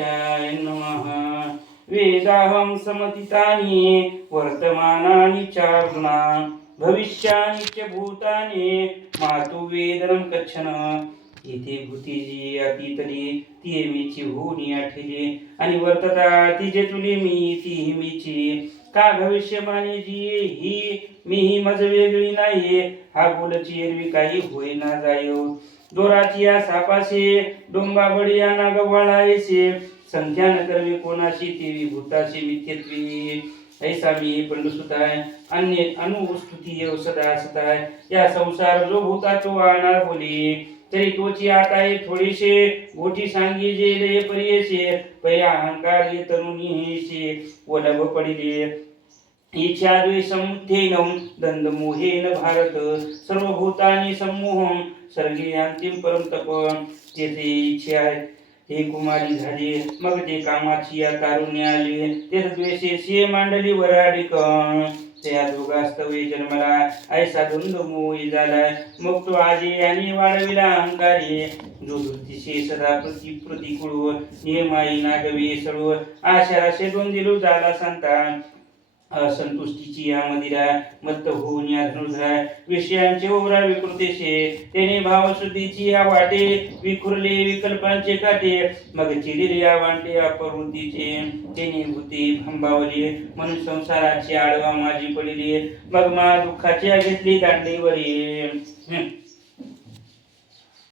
गणेशाय नमः। वेदाहं समतीतानि वर्तमानानि चार्जुना भविष्यानि च भूतानि मातु वेदनं कच्छन। इथे भूती जी अतीतली ती मीची होऊन आठेली आणि वर्तता तिचे तुले मी ती मीची का भविष्यमाने जी ही मी ही मज वेगळी नाही हा बोलची एरवी काही होईना जायो दोराची या सापासे डोंबा बडिया ना गव्हाळायसे संख्या न करवे कोणाशी तेवी भूताशी मिथ्यत्वी ऐसा मी पंडुसुताय अन्य अनुस्तुती सदा सताय या संसार जो भूता तो आणणार बोली तरी तोची आता ये थोडीशे गोठी सांगी जे लय परियेशे पया अहंकार ये तरुणीशे वलभ पडिले इच्छा द्वेषमुत्थेनं दंदमोहेन भारत सर्वभूतानि सम्मोहं सर्गे अंतिम परम तप तेथे इच्छा हे कुमारी झाली मग ते कामाची या तारुण्य आली ते द्वेषे शे मांडली वराडिक त्या दोघास्तवे जन्मला ऐसा धुंद मोही झालाय मग तो आजी आणि वाढविला अहंकारी जो धृतीशे सदा प्रतिकुळ नियमाई नागवे सर्व आशा शेदून दिलो झाला संतान असंतुष्टीची या मदिरा मत्त होऊन या धनुधरा विषयांचे ओरा विकृतेशे त्याने भावशुद्धीची या वाटे विखुरले विकल्पांचे काटे मग चिरिले या वाटे अपवृत्तीचे त्याने भूती भांबावली म्हणून संसाराची आडवा माझी पडली मग मा दुःखाची घेतली दांडीवरी